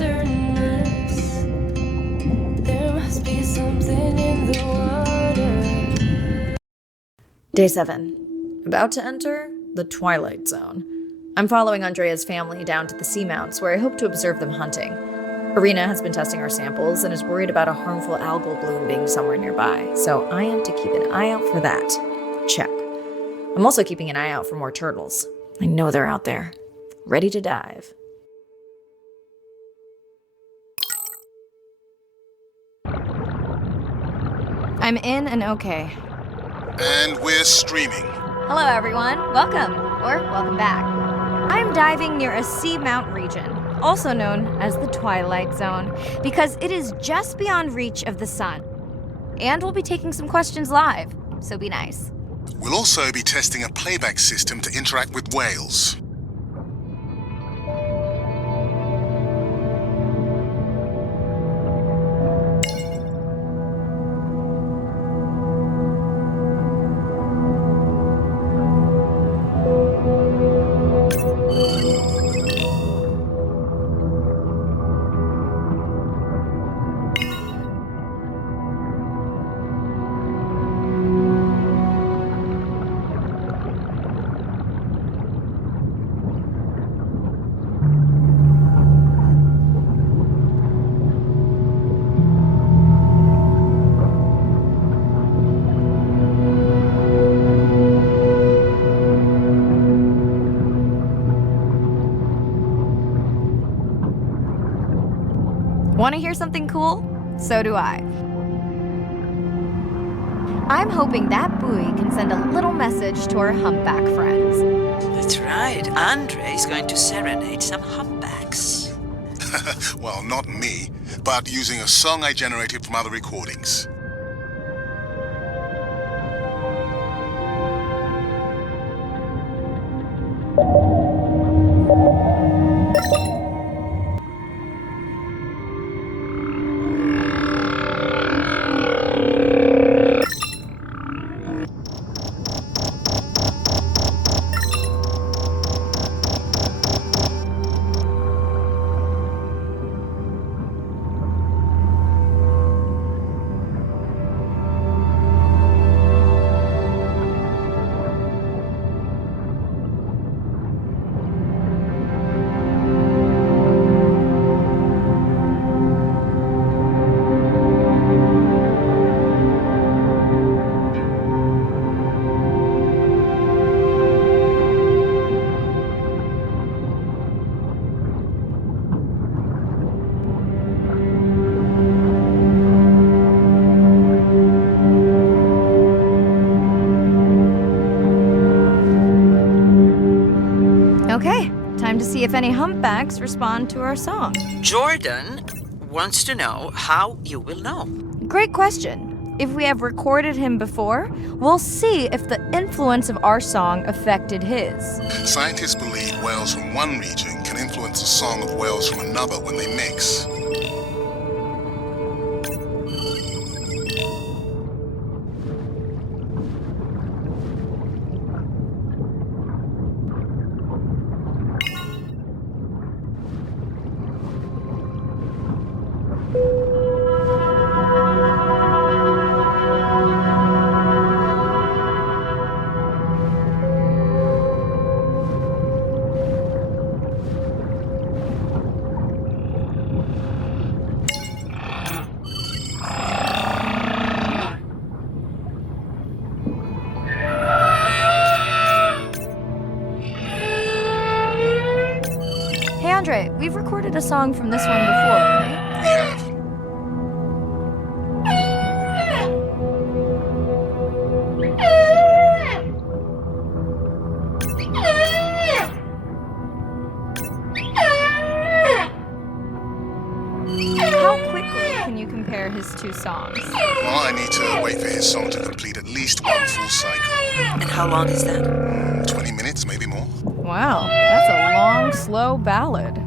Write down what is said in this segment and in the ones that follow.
uncertainness. There must be something in the water. Day 7. About to enter the Twilight Zone. I'm following Andrea's family down to the seamounts where I hope to observe them hunting. Irina has been testing our samples and is worried about a harmful algal bloom being somewhere nearby, so I am to keep an eye out for that. Check. I'm also keeping an eye out for more turtles. I know they're out there, ready to dive. I'm in and okay. And we're streaming. Hello, everyone. Welcome, or welcome back. I'm diving near a seamount region, also known as the Twilight Zone, because it is just beyond reach of the sun. And we'll be taking some questions live, so be nice. We'll also be testing a playback system to interact with whales. Want to hear something cool? So do I. I'm hoping that buoy can send a little message to our humpback friends. That's right. Andre is going to serenade some humpbacks. Well, not me, but using a song I generated from other recordings. Okay, time to see if any humpbacks respond to our song. Jordan wants to know how you will know. Great question. If we have recorded him before, we'll see if the influence of our song affected his. Scientists believe whales from one region can influence the song of whales from another when they mix. Hey Andre, we've recorded a song from this one before, right? We have. How quickly can you compare his two songs? Well, I need to wait for his song to complete at least one full cycle. And how long is that? 20 minutes, maybe more. Wow, that's a long, slow ballad.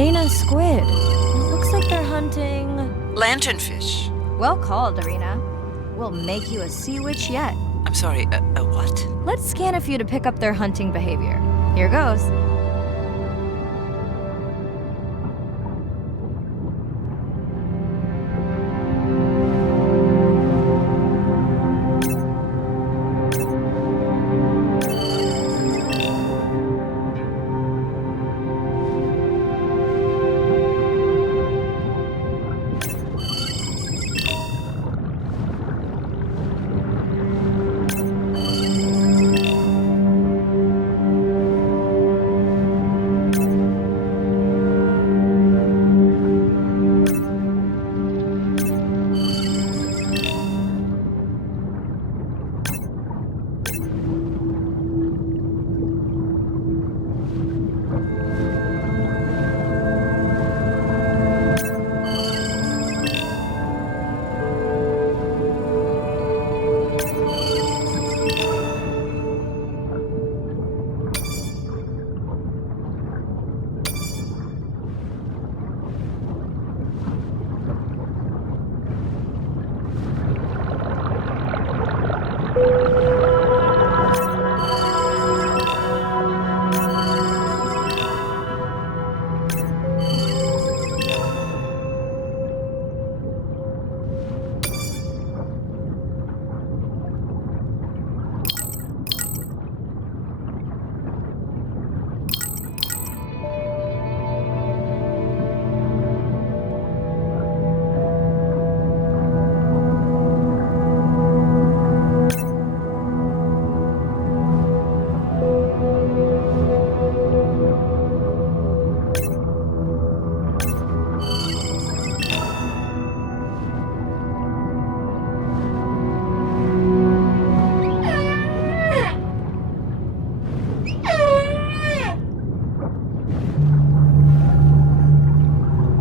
Dana squid. It looks like they're hunting. Lanternfish. Well called, Arena. We'll make you a sea witch yet. I'm sorry, a what? Let's scan a few to pick up their hunting behavior. Here goes.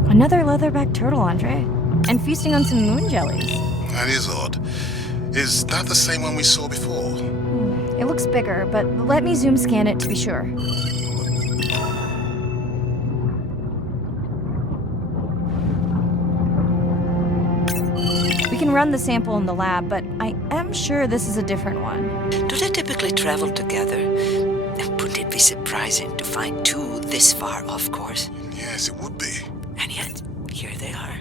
Another leatherback turtle, Andre. And feasting on some moon jellies. That is odd. Is that the same one we saw before? It looks bigger, but let me zoom scan it to be sure. We can run the sample in the lab, but I am sure this is a different one. Do they typically travel together? And wouldn't it be surprising to find two this far off course? Yes, it would be. And yet, here they are.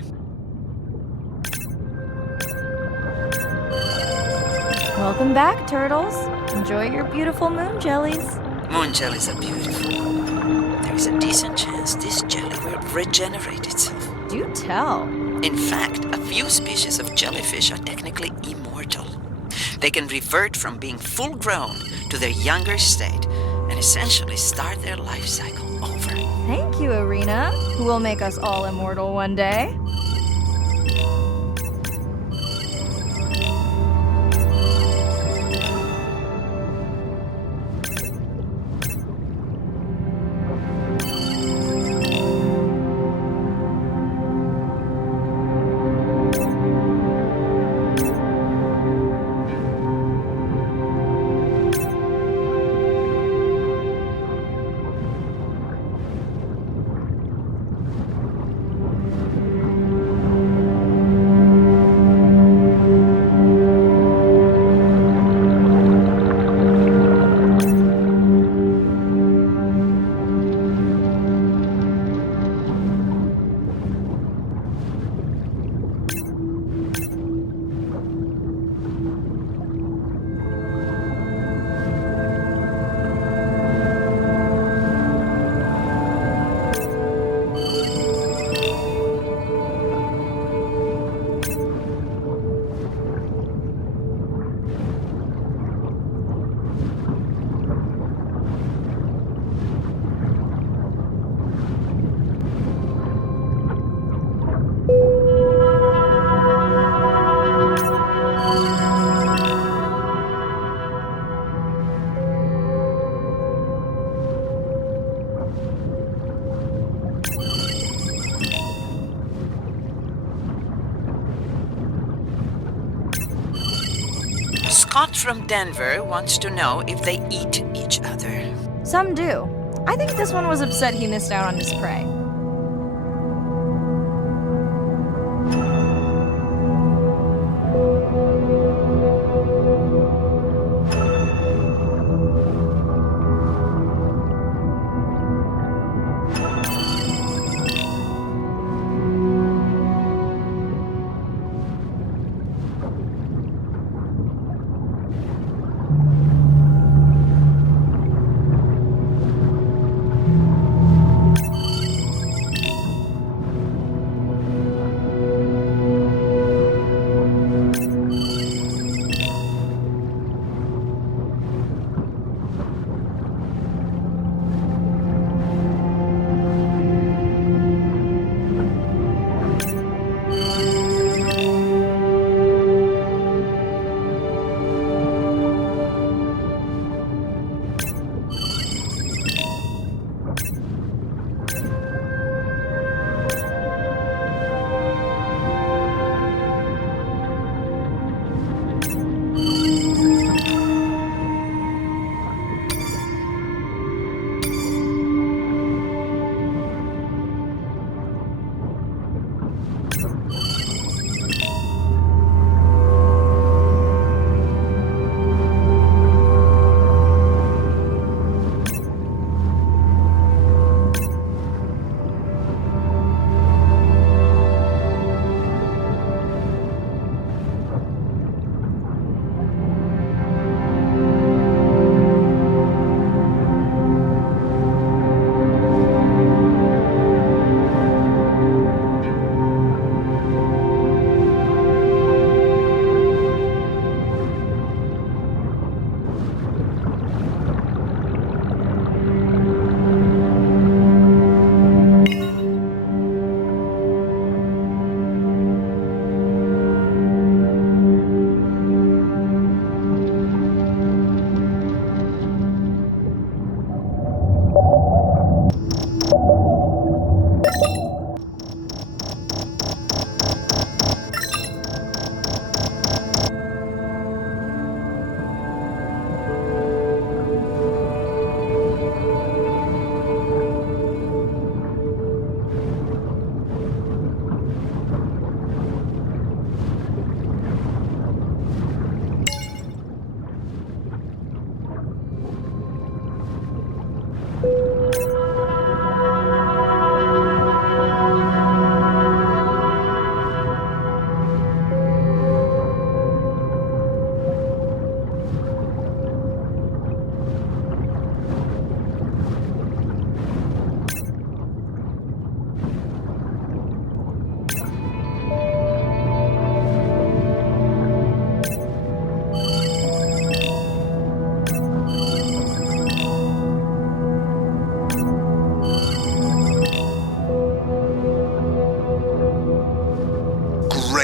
Welcome back, turtles. Enjoy your beautiful moon jellies. Moon jellies are beautiful. There is a decent chance this jelly will regenerate itself. Do tell. In fact, a few species of jellyfish are technically immortal. They can revert from being full grown to their younger state and essentially start their life cycle over. Thank you, Arena, who will make us all immortal one day. Scott from Denver wants to know if they eat each other. Some do. I think this one was upset he missed out on his prey.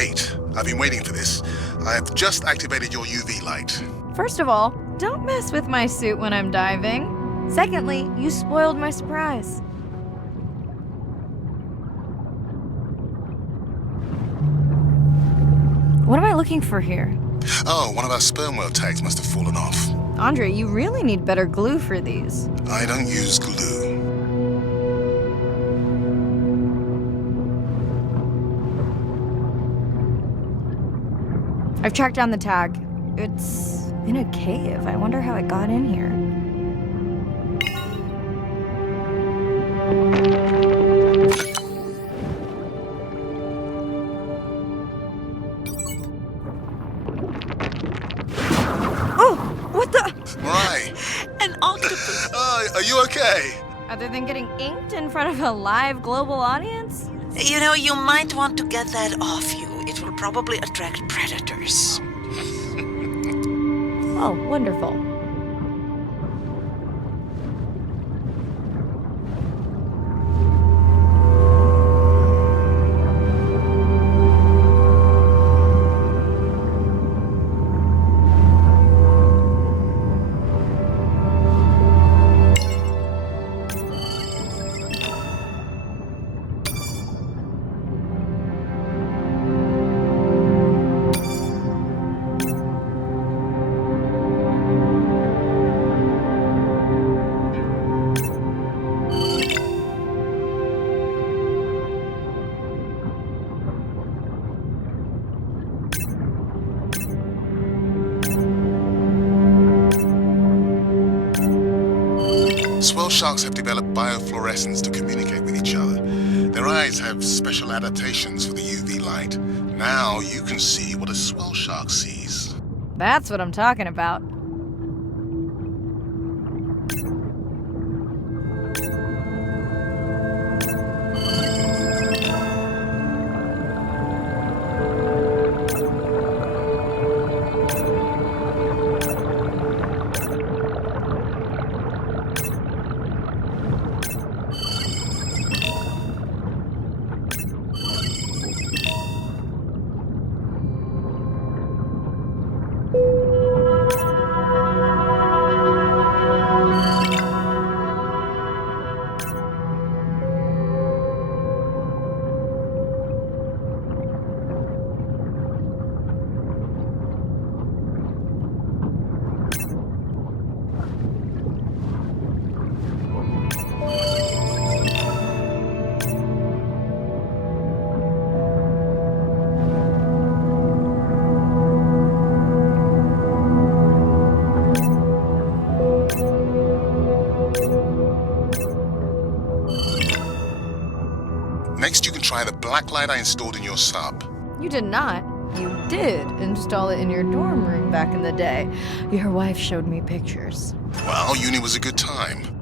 Great. I've been waiting for this. I have just activated your UV light. First of all, don't mess with my suit when I'm diving. Secondly, you spoiled my surprise. What am I looking for here? Oh, one of our sperm whale tags must have fallen off. Andre, you really need better glue for these. I don't use glue. I've tracked down the tag. It's in a cave. I wonder how it got in here. Oh, what the? Mirai, An octopus. are you okay? Other than getting inked in front of a live global audience? You know, you might want to get that off you. It will probably attract predators. Oh, wonderful. Swell sharks have developed biofluorescence to communicate with each other. Their eyes have special adaptations for the UV light. Now you can see what a swell shark sees. That's what I'm talking about. Next, you can try the black light I installed in your sub. You did not. You did install it in your dorm room back in the day. Your wife showed me pictures. Well, uni was a good time.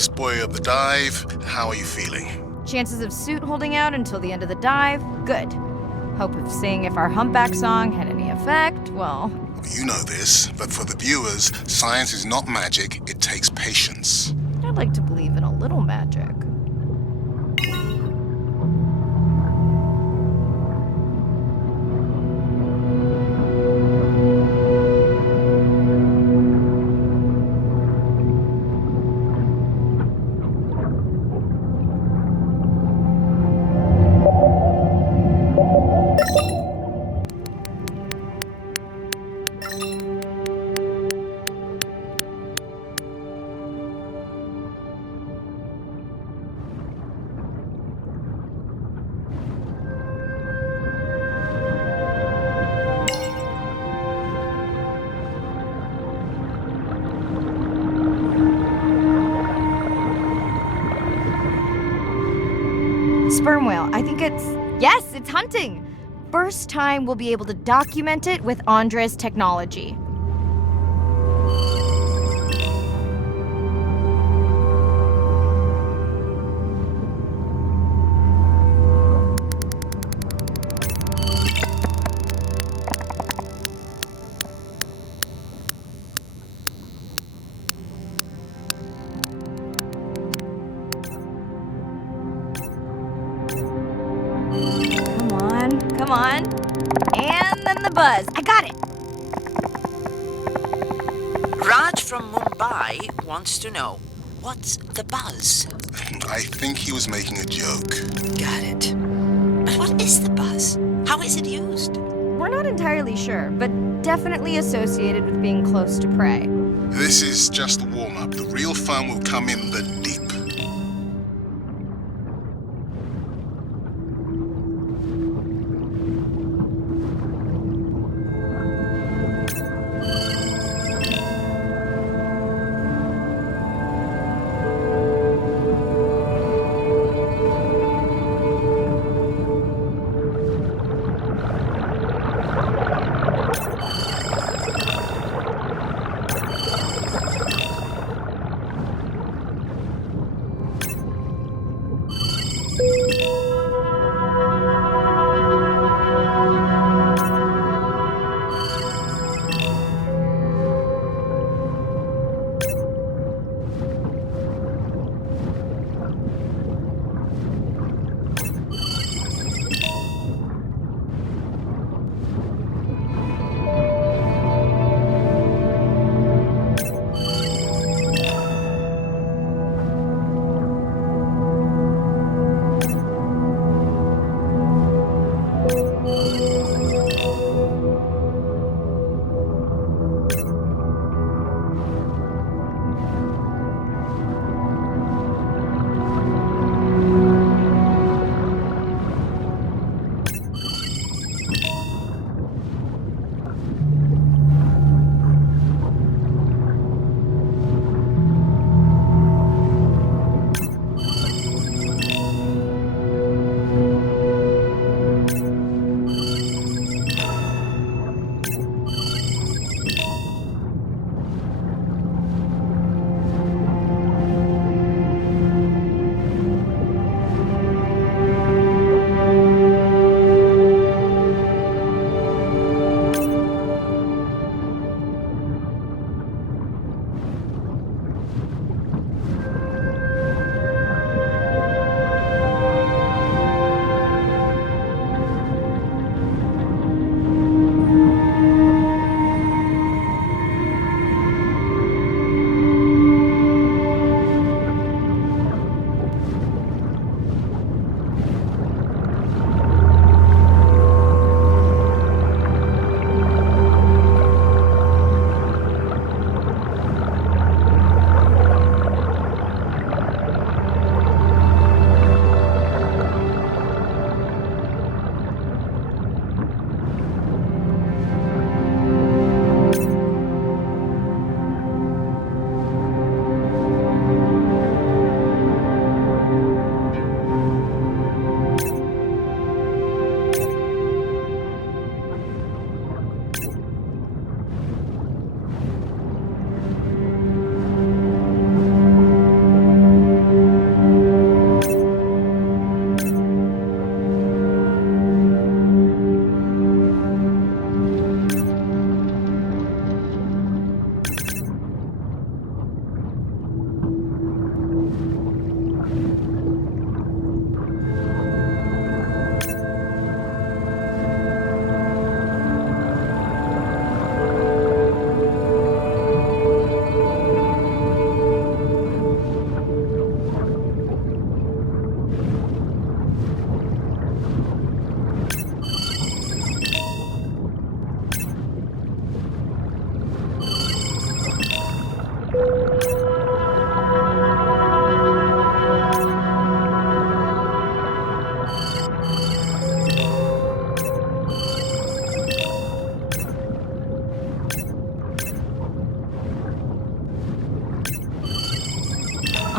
last buoy of the dive. How are you feeling? Chances of suit holding out until the end of the dive? Good. Hope of seeing if our humpback song had any effect? Well, You know this, but for the viewers, science is not magic, it takes patience. I'd like to believe in a little magic. Sperm whale. I think yes, it's hunting. First time we'll be able to document it with Andre's technology. Come on. And then the buzz. I got it. Raj from Mumbai wants to know, what's the buzz? I think he was making a joke. Got it. But what is the buzz? How is it used? We're not entirely sure, but definitely associated with being close to prey. This is just a warm-up. The real fun will come in the deep.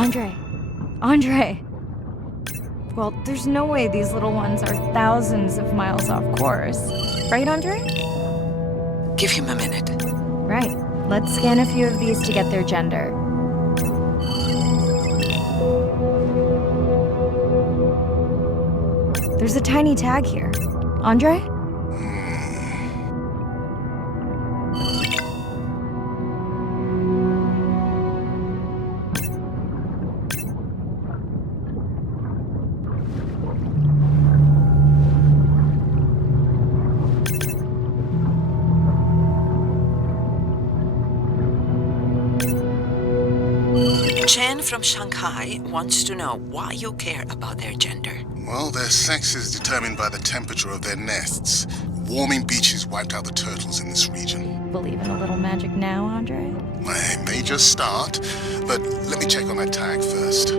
Andre! Well, there's no way these little ones are thousands of miles off course. Right, Andre? Give him a minute. Right. Let's scan a few of these to get their gender. There's a tiny tag here. Andre? Chen from Shanghai wants to know why you care about their gender. Well, their sex is determined by the temperature of their nests. Warming beaches wiped out the turtles in this region. Believe in a little magic now, Andre? I may just start, but let me check on that tag first.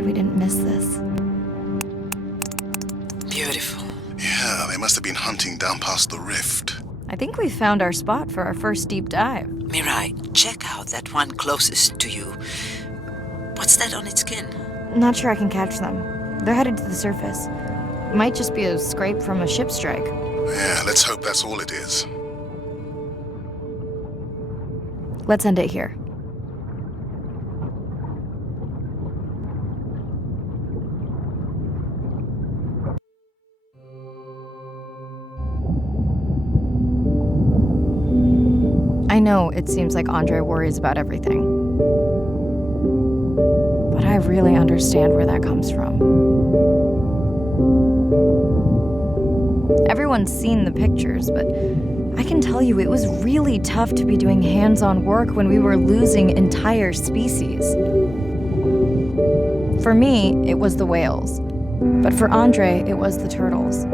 We didn't miss this. Beautiful. Yeah, they must have been hunting down past the rift. I think we found our spot for our first deep dive. Mirai, check out that one closest to you. What's that on its skin? Not sure I can catch them. They're headed to the surface. Might just be a scrape from a ship strike. Yeah, let's hope that's all it is. Let's end it here. I know it seems like Andre worries about everything. But I really understand where that comes from. Everyone's seen the pictures, but I can tell you it was really tough to be doing hands-on work when we were losing entire species. For me, it was the whales. But for Andre, it was the turtles.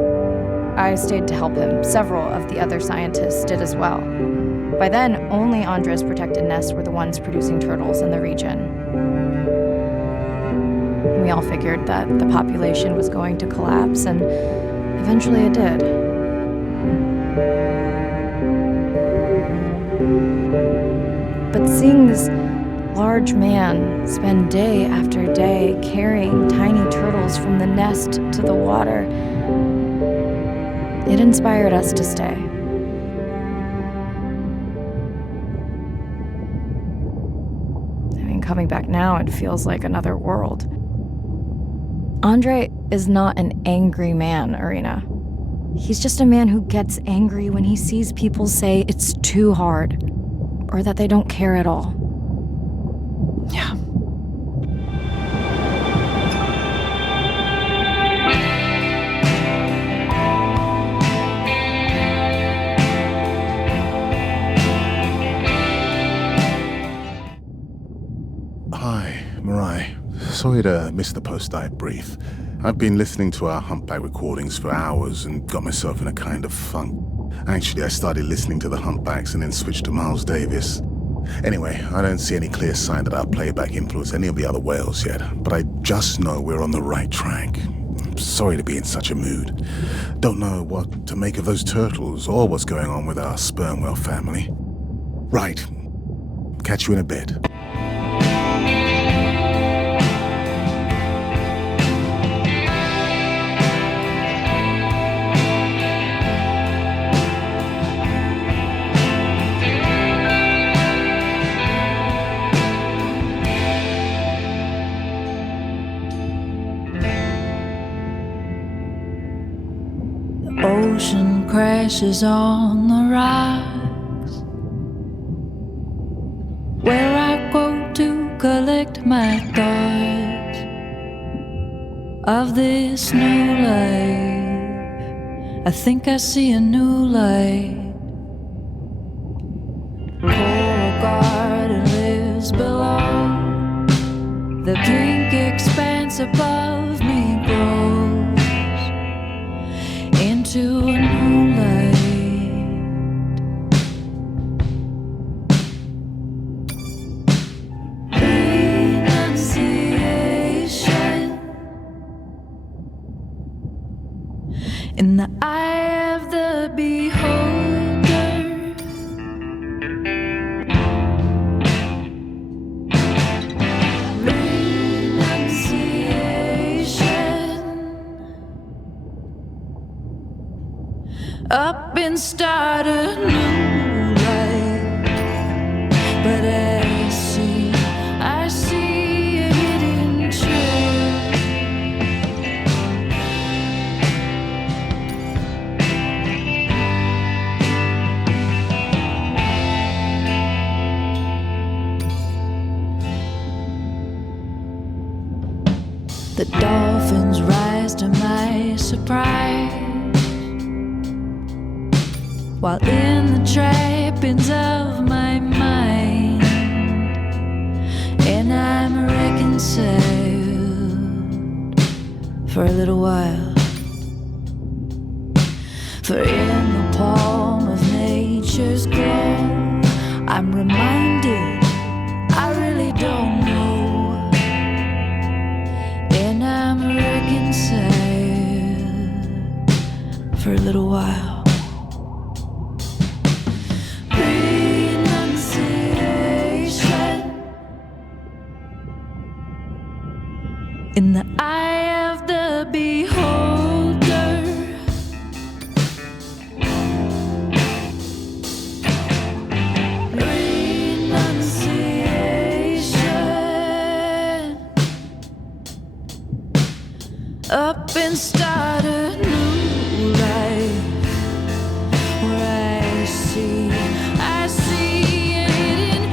I stayed to help him. Several of the other scientists did as well. By then, only Andre's protected nests were the ones producing turtles in the region. We all figured that the population was going to collapse, and eventually it did. But seeing this large man spend day after day carrying tiny turtles from the nest to the water, it inspired us to stay. Coming back now, it feels like another world. Andre is not an angry man, Irina. He's just a man who gets angry when he sees people say it's too hard, or that they don't care at all. Yeah. Hi, Mirai. Sorry to miss the post-dive brief. I've been listening to our humpback recordings for hours and got myself in a kind of funk. Actually, I started listening to the humpbacks and then switched to Miles Davis. Anyway, I don't see any clear sign that our playback influenced any of the other whales yet, but I just know we're on the right track. I'm sorry to be in such a mood. Don't know what to make of those turtles or what's going on with our sperm whale family. Right. Catch you in a bit. crashes on the rocks, where I go to collect my thoughts of this new life. I think I see a new light. Coral garden lives below, the pink expanse above me grows into a new light. Renunciation in the eye of the beholder. Up and start a new life, but I see a hidden trail. The dolphins rise to my surprise, while in the trappings of my mind, and I'm reconciled for a little while. For in the palm of nature's glow, I'm reminded I really don't know, and I'm reconciled for a little while. In the eye of the beholder, renunciation, up and start a new life, where I see a hidden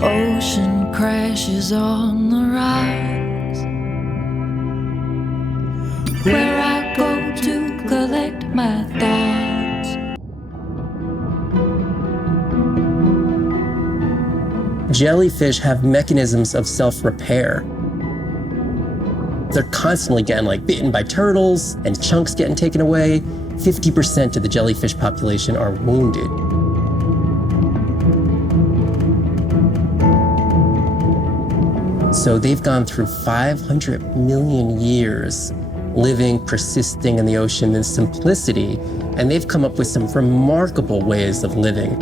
ocean crashes on the rocks, where I go to collect my thoughts. Jellyfish have mechanisms of self-repair. They're constantly getting bitten by turtles and chunks getting taken away. 50% of the jellyfish population are wounded. So they've gone through 500 million years living, persisting in the ocean in simplicity, and they've come up with some remarkable ways of living.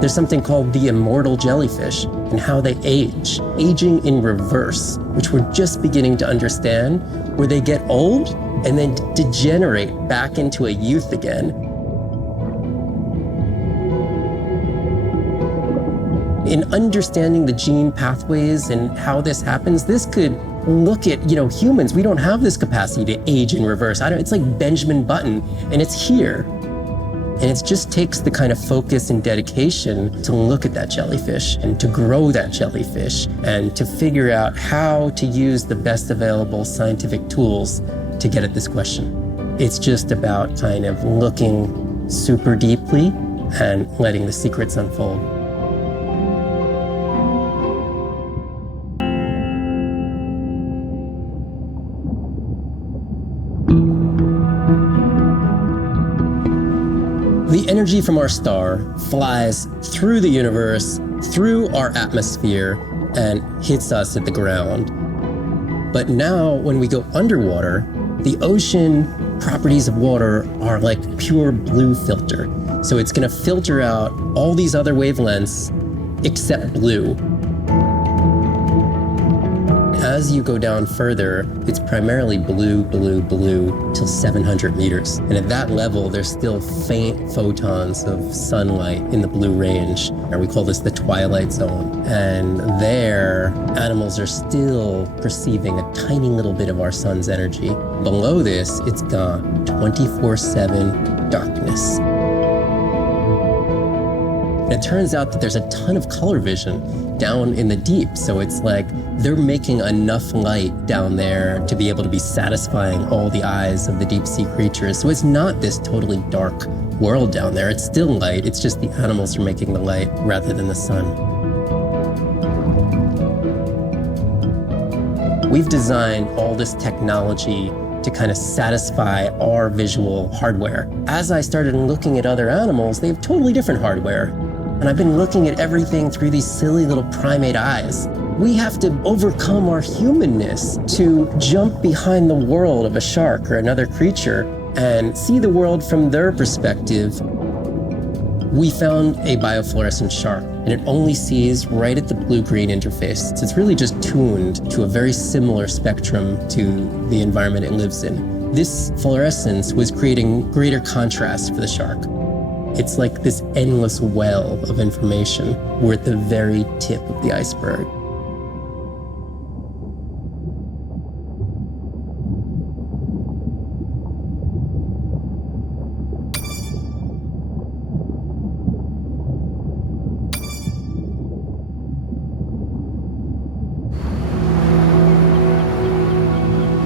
There's something called the immortal jellyfish and how they age, aging in reverse, which we're just beginning to understand, where they get old and then degenerate back into a youth again. In understanding the gene pathways and how this happens, this could look at, humans. We don't have this capacity to age in reverse. It's like Benjamin Button, and it's here. And it just takes the kind of focus and dedication to look at that jellyfish and to grow that jellyfish and to figure out how to use the best available scientific tools to get at this question. It's just about kind of looking super deeply and letting the secrets unfold. The energy from our star flies through the universe, through our atmosphere, and hits us at the ground. But now when we go underwater, the ocean properties of water are like pure blue filter. So it's going to filter out all these other wavelengths except blue. As you go down further, it's primarily blue, blue, blue till 700 meters. And at that level, there's still faint photons of sunlight in the blue range. And we call this the twilight zone. And there, animals are still perceiving a tiny little bit of our sun's energy. Below this, it's gone 24/7 darkness. And it turns out that there's a ton of color vision down in the deep. So it's like they're making enough light down there to be able to be satisfying all the eyes of the deep sea creatures. So it's not this totally dark world down there. It's still light. It's just the animals are making the light rather than the sun. We've designed all this technology to kind of satisfy our visual hardware. As I started looking at other animals, they have totally different hardware. And I've been looking at everything through these silly little primate eyes. We have to overcome our humanness to jump behind the world of a shark or another creature and see the world from their perspective. We found a biofluorescent shark, and it only sees right at the blue-green interface. So it's really just tuned to a very similar spectrum to the environment it lives in. This fluorescence was creating greater contrast for the shark. It's like this endless well of information. We're at the very tip of the iceberg.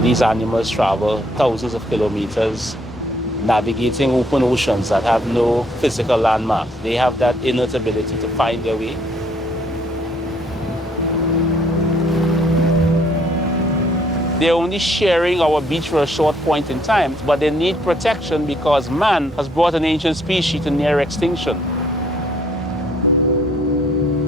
These animals travel thousands of kilometers, navigating open oceans that have no physical landmarks. They have that innate ability to find their way. They're only sharing our beach for a short point in time, but they need protection because man has brought an ancient species to near extinction.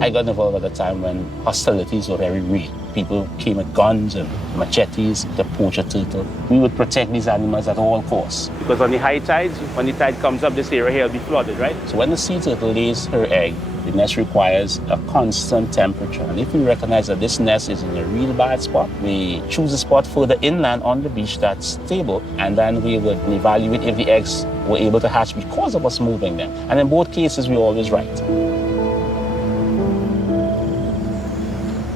I got involved at a time when hostilities were very real. People came with guns and machetes to poach a turtle. We would protect these animals at all costs. Because on the high tides, when the tide comes up, this area here will be flooded, right? So when the sea turtle lays her egg, the nest requires a constant temperature. And if we recognize that this nest is in a real bad spot, we choose a spot further inland on the beach that's stable, and then we would evaluate if the eggs were able to hatch because of us moving them. And in both cases, we're always right.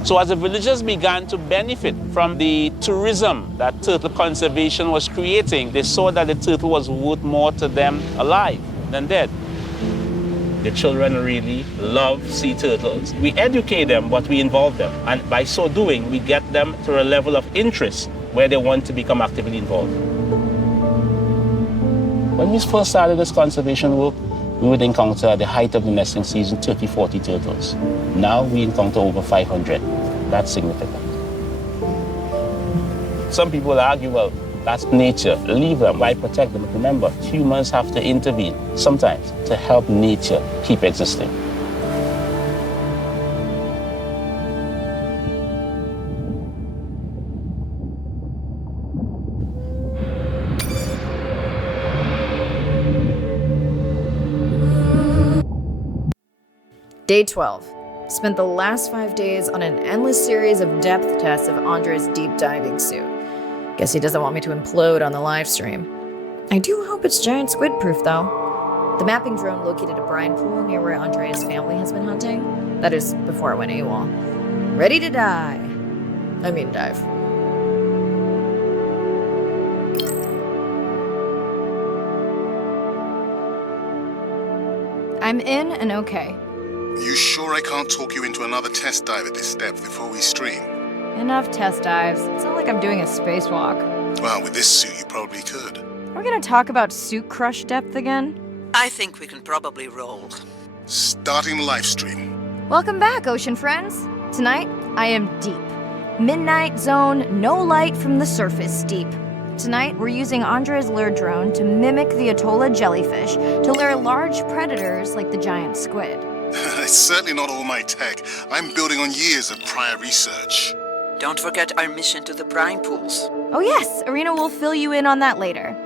So as the villagers began to benefit from the tourism that turtle conservation was creating, they saw that the turtle was worth more to them alive than dead. The children really love sea turtles. We educate them, but we involve them. And by so doing, we get them to a level of interest where they want to become actively involved. When we first started this conservation work, we would encounter at the height of the nesting season 30, 40 turtles. Now we encounter over 500. That's significant. Some people argue, well, that's nature. Leave them. Why protect them? But remember, humans have to intervene sometimes to help nature keep existing. Day 12. Spent the last 5 days on an endless series of depth tests of Andre's deep diving suit. Guess he doesn't want me to implode on the live stream. I do hope it's giant squid proof though. The mapping drone located a brine pool near where Andrea's family has been hunting. That is before I went AWOL. Ready to dive. I'm in and okay. Are you sure I can't talk you into another test dive at this depth before we stream? Enough test dives. It's not like I'm doing a spacewalk. Well, with this suit, you probably could. Are we gonna talk about suit crush depth again? I think we can probably roll. Starting the live stream. Welcome back, ocean friends. Tonight, I am deep. Midnight zone, no light from the surface deep. Tonight, we're using Andre's lure drone to mimic the Atolla jellyfish to lure large predators like the giant squid. It's certainly not all my tech. I'm building on years of prior research. Don't forget our mission to the brine pools. Oh, yes, Arena will fill you in on that later.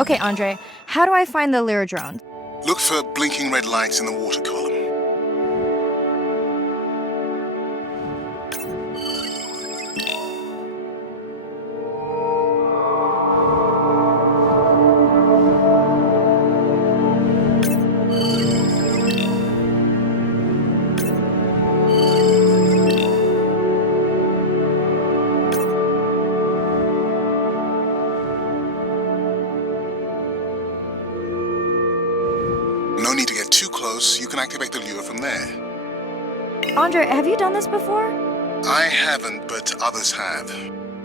Okay, Andre, how do I find the Lyra drone? Look for blinking red lights in the water column. No need to get too close. You can activate the lure from there. Andre, have you done this before? I haven't, but others have.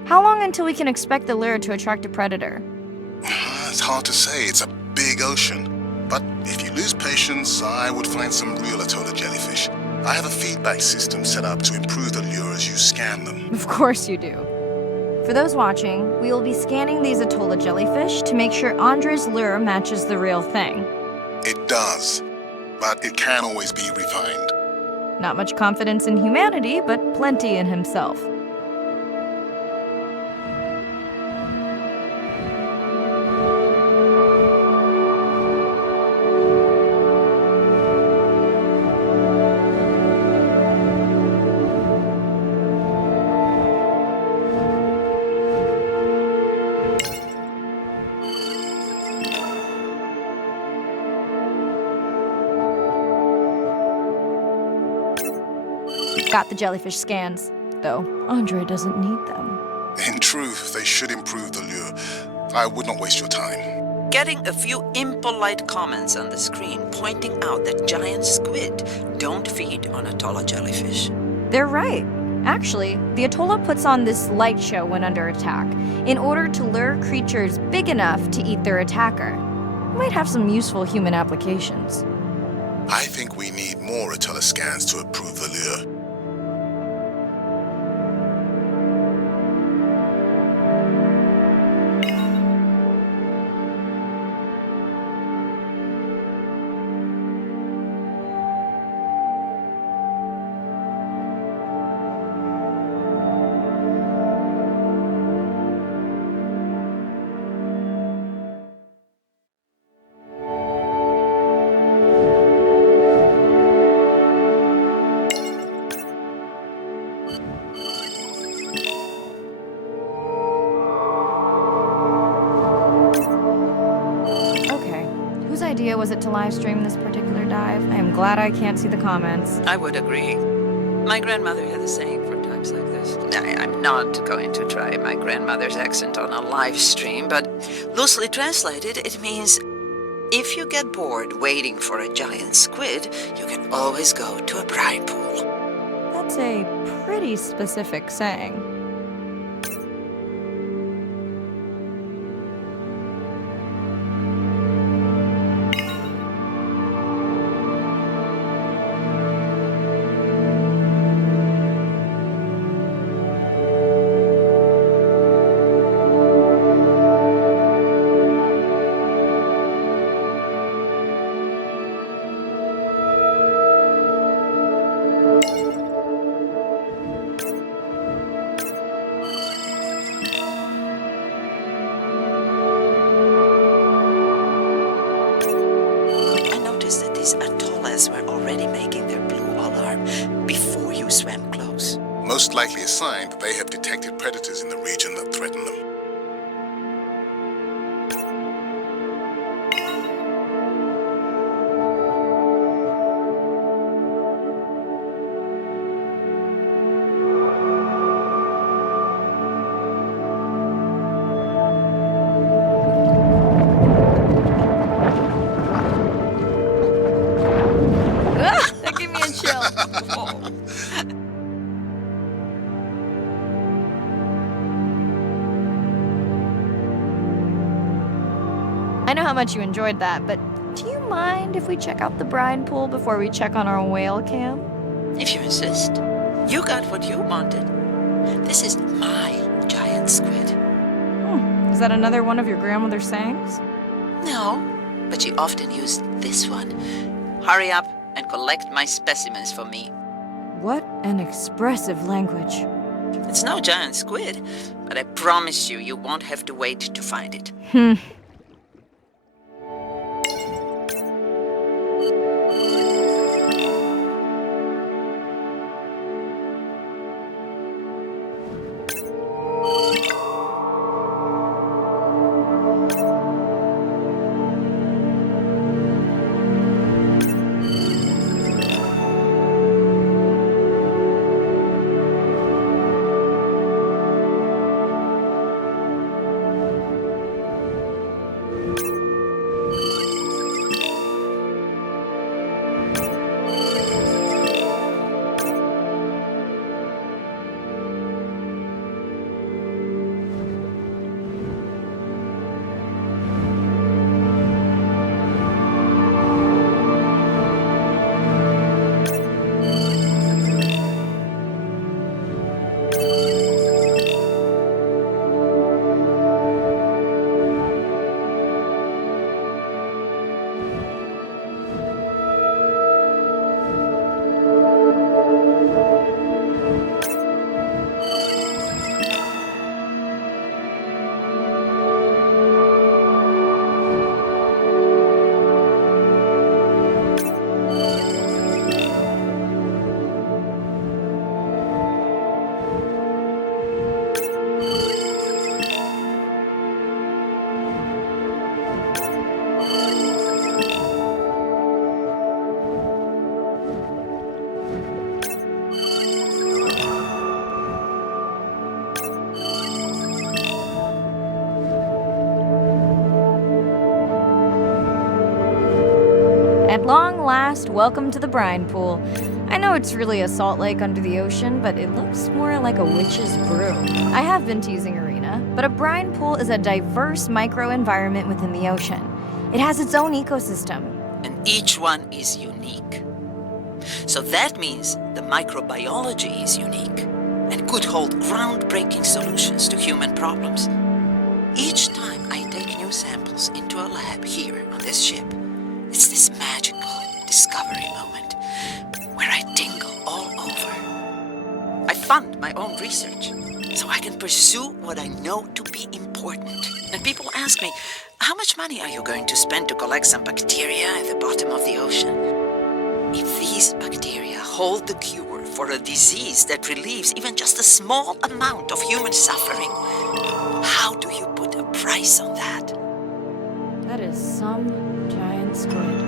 How long until we can expect the Lyra to attract a predator? It's hard to say. It's a big ocean. But if you lose patience, I would find some real Atolla jellyfish. I have a feedback system set up to improve the lure as you scan them. Of course you do. For those watching, we will be scanning these Atolla jellyfish to make sure Andre's lure matches the real thing. It does, but it can always be refined. Not much confidence in humanity, but plenty in himself. Got the jellyfish scans, though Andre doesn't need them. In truth, they should improve the lure. I would not waste your time. Getting a few impolite comments on the screen pointing out that giant squid don't feed on Atolla jellyfish. They're right. Actually, the Atolla puts on this light show when under attack, in order to lure creatures big enough to eat their attacker. Might have some useful human applications. I think we need more Atolla scans to approve the lure. Whose idea was it to live stream this particular dive? I am glad I can't see the comments. I would agree. My grandmother had a saying for times like this. I'm not going to try my grandmother's accent on a live stream, but loosely translated, it means if you get bored waiting for a giant squid, you can always go to a brine pool. That's a pretty specific saying. most likely a sign that they have detected predators in the region that threaten them. That gave me a chill. I know how much you enjoyed that, but do you mind if we check out the brine pool before we check on our whale cam? If you insist. You got what you wanted. This is my giant squid. Is that another one of your grandmother's sayings? No, but she often used this one. Hurry up and collect my specimens for me. What an expressive language. It's no giant squid, but I promise you won't have to wait to find it. At long last, welcome to the brine pool. I know it's really a salt lake under the ocean, but it looks more like a witch's brew. I have been teasing Arena, but a brine pool is a diverse microenvironment within the ocean. It has its own ecosystem. And each one is unique. So that means the microbiology is unique and could hold groundbreaking solutions to human problems. Each time I take new samples into a lab here on this ship, it's this magical discovery moment where I tingle all over. I fund my own research so I can pursue what I know to be important. And people ask me, how much money are you going to spend to collect some bacteria at the bottom of the ocean? If these bacteria hold the cure for a disease that relieves even just a small amount of human suffering, how do you put a price on that? That is some giant squid.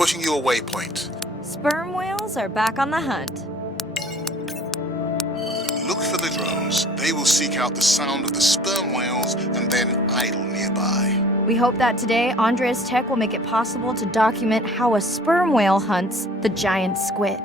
Pushing you a waypoint. Sperm whales are back on the hunt. Look for the drones. They will seek out the sound of the sperm whales and then idle nearby. We hope that today, Andrea's tech will make it possible to document how a sperm whale hunts the giant squid.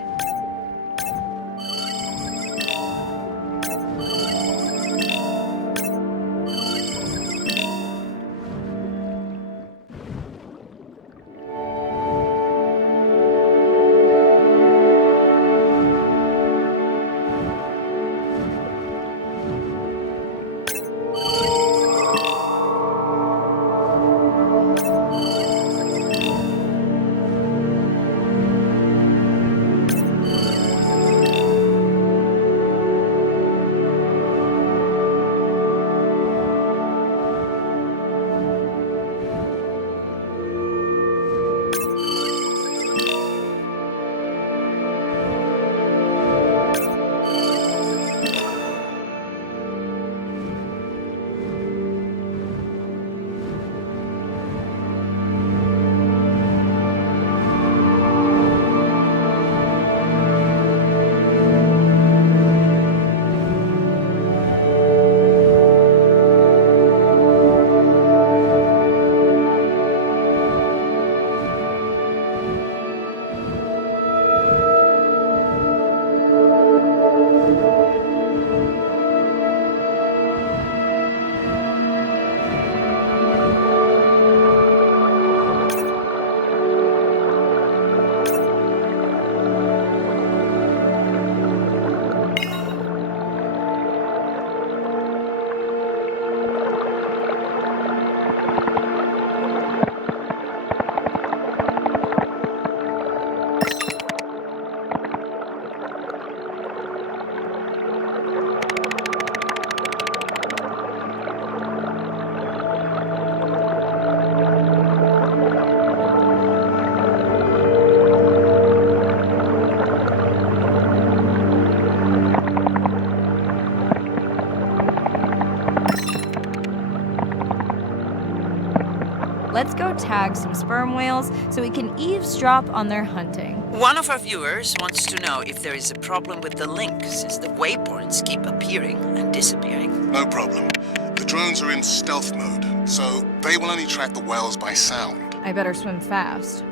Let's go tag some sperm whales so we can eavesdrop on their hunting. One of our viewers wants to know if there is a problem with the link, since the waypoints keep appearing and disappearing. No problem. The drones are in stealth mode, so they will only track the whales by sound. I better swim fast.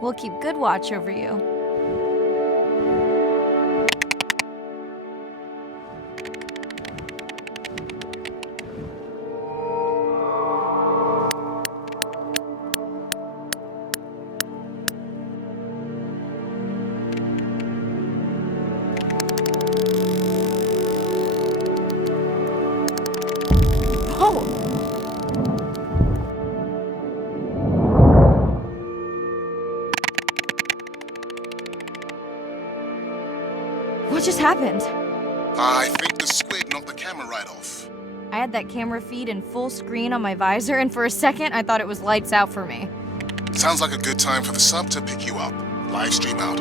We'll keep good watch over you. What just happened? I think the squid knocked the camera right off. I had that camera feed in full screen on my visor, and for a second, I thought it was lights out for me. Sounds like a good time for the sub to pick you up. Live stream out.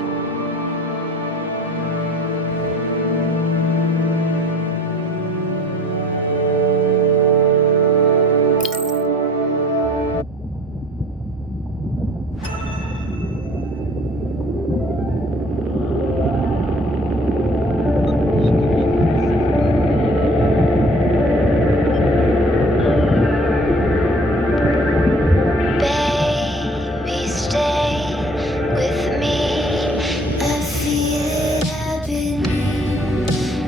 Baby, stay with me. I feel it happening,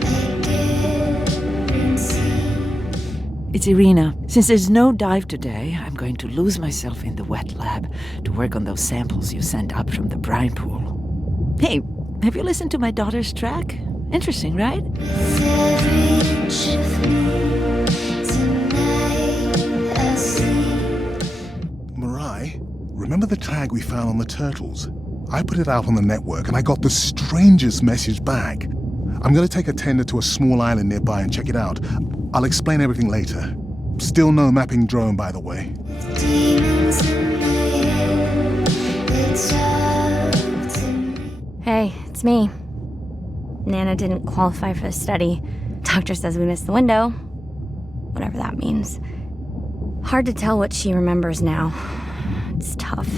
a different scene. It's Irina. Since there's no dive today, I'm going to lose myself in the wet lab to work on those samples you sent up from the brine pool. Hey, have you listened to my daughter's track? Interesting, right? With every inch of me, tonight I sleep. Mirai, remember the tag we found on the turtles? I put it out on the network and I got the strangest message back. I'm gonna take a tender to a small island nearby and check it out. I'll explain everything later. Still no mapping drone, by the way. Demons in my head, they talk to me. Arena didn't qualify for the study. Doctor says we missed the window, whatever that means. Hard to tell what she remembers now. It's tough.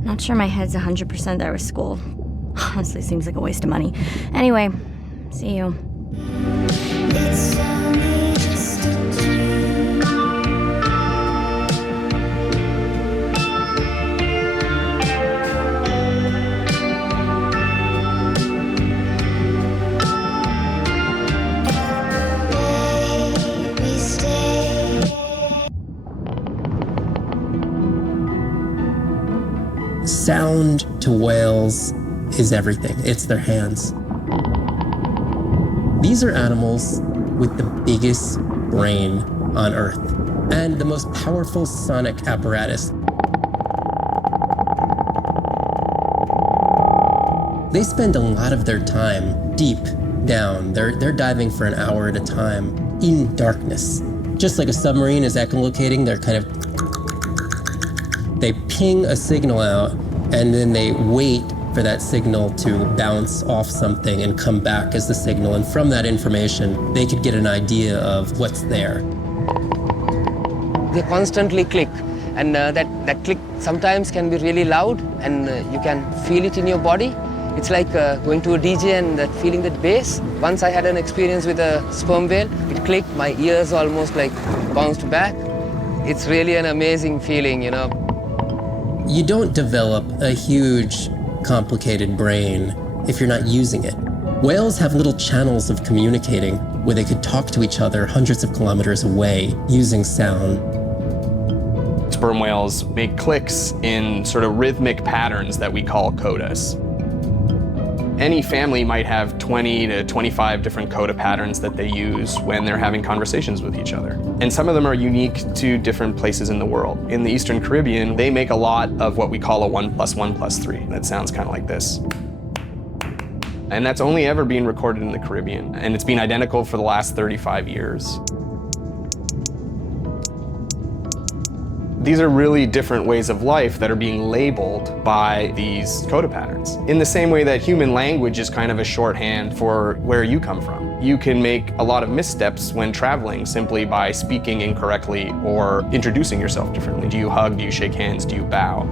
Not sure my head's 100% there with school. Honestly, seems like a waste of money. Anyway, see you. It's only just a dream. Baby, stay. Sound to whales is everything. It's their hands. These are animals with the biggest brain on Earth and the most powerful sonic apparatus. They spend a lot of their time deep down. They're diving for an hour at a time in darkness. Just like a submarine is echolocating, they ping a signal out and then they wait for that signal to bounce off something and come back as the signal. And from that information, they could get an idea of what's there. They constantly click, and that click sometimes can be really loud, and you can feel it in your body. It's like going to a DJ and feeling that bass. Once I had an experience with a sperm whale. It clicked, my ears almost like bounced back. It's really an amazing feeling, you know. You don't develop a huge, complicated brain if you're not using it. Whales have little channels of communicating where they could talk to each other hundreds of kilometers away using sound. Sperm whales make clicks in sort of rhythmic patterns that we call codas. Any family might have 20 to 25 different coda patterns that they use when they're having conversations with each other. And some of them are unique to different places in the world. In the Eastern Caribbean, they make a lot of what we call a 1 + 1 + 3. That sounds kind of like this. And that's only ever been recorded in the Caribbean. And it's been identical for the last 35 years. These are really different ways of life that are being labeled by these coda patterns. In the same way that human language is kind of a shorthand for where you come from. You can make a lot of missteps when traveling simply by speaking incorrectly or introducing yourself differently. Do you hug? Do you shake hands? Do you bow?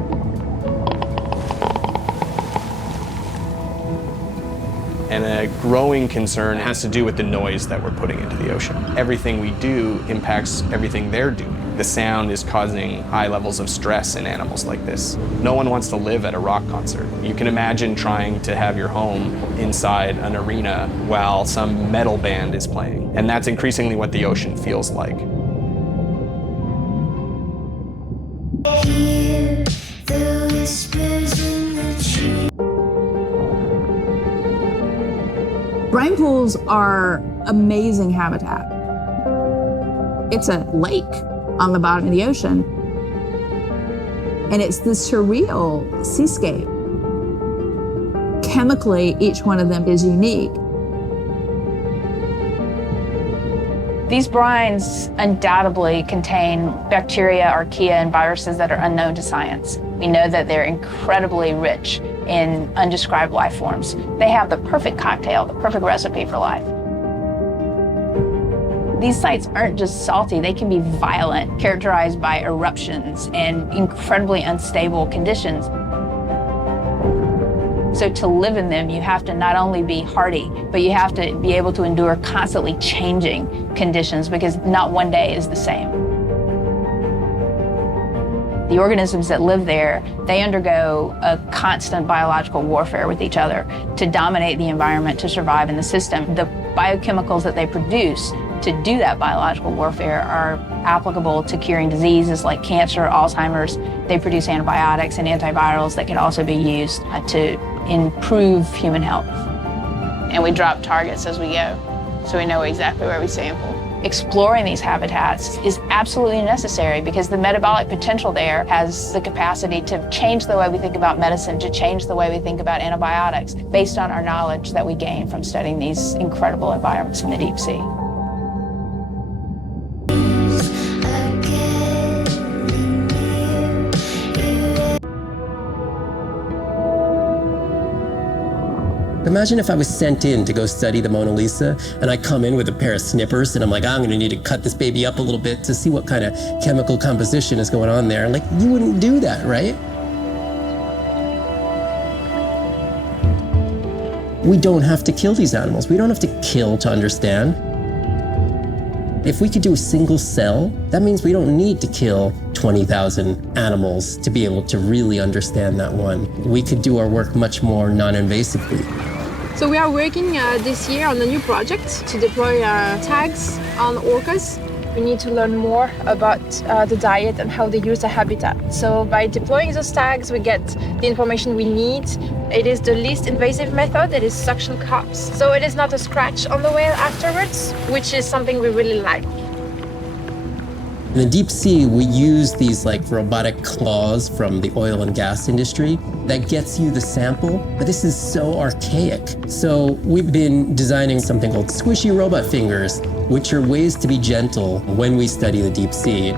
And a growing concern has to do with the noise that we're putting into the ocean. Everything we do impacts everything they're doing. The sound is causing high levels of stress in animals like this. No one wants to live at a rock concert. You can imagine trying to have your home inside an arena while some metal band is playing. And that's increasingly what the ocean feels like. Hear the whispers in the trees. Brine pools are amazing habitat. It's a lake on the bottom of the ocean. And it's this surreal seascape. Chemically, each one of them is unique. These brines undoubtedly contain bacteria, archaea, and viruses that are unknown to science. We know that they're incredibly rich in undescribed life forms. They have the perfect cocktail, the perfect recipe for life. These sites aren't just salty, they can be violent, characterized by eruptions and incredibly unstable conditions. So to live in them, you have to not only be hardy, but you have to be able to endure constantly changing conditions because not one day is the same. The organisms that live there, they undergo a constant biological warfare with each other to dominate the environment, to survive in the system. The biochemicals that they produce to do that biological warfare are applicable to curing diseases like cancer, Alzheimer's. They produce antibiotics and antivirals that can also be used to improve human health. And we drop targets as we go, so we know exactly where we sample. Exploring these habitats is absolutely necessary because the metabolic potential there has the capacity to change the way we think about medicine, to change the way we think about antibiotics, based on our knowledge that we gain from studying these incredible environments in the deep sea. Imagine if I was sent in to go study the Mona Lisa and I come in with a pair of snippers and I'm like, I'm gonna need to cut this baby up a little bit to see what kind of chemical composition is going on there. Like, you wouldn't do that, right? We don't have to kill these animals. We don't have to kill to understand. If we could do a single cell, that means we don't need to kill 20,000 animals to be able to really understand that one. We could do our work much more non-invasively. So we are working this year on a new project to deploy tags on orcas. We need to learn more about the diet and how they use the habitat. So by deploying those tags, we get the information we need. It is the least invasive method. It is suction cups. So it is not a scratch on the whale afterwards, which is something we really like. In the deep sea, we use these like robotic claws from the oil and gas industry that gets you the sample, but this is so archaic. So we've been designing something called squishy robot fingers, which are ways to be gentle when we study the deep sea.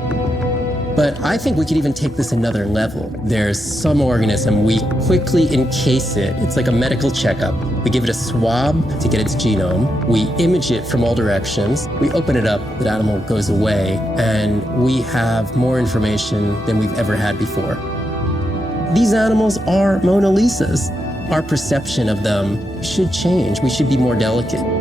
But I think we could even take this another level. There's some organism, we quickly encase it. It's like a medical checkup. We give it a swab to get its genome. We image it from all directions. We open it up, the animal goes away, and we have more information than we've ever had before. These animals are Mona Lisas. Our perception of them should change. We should be more delicate.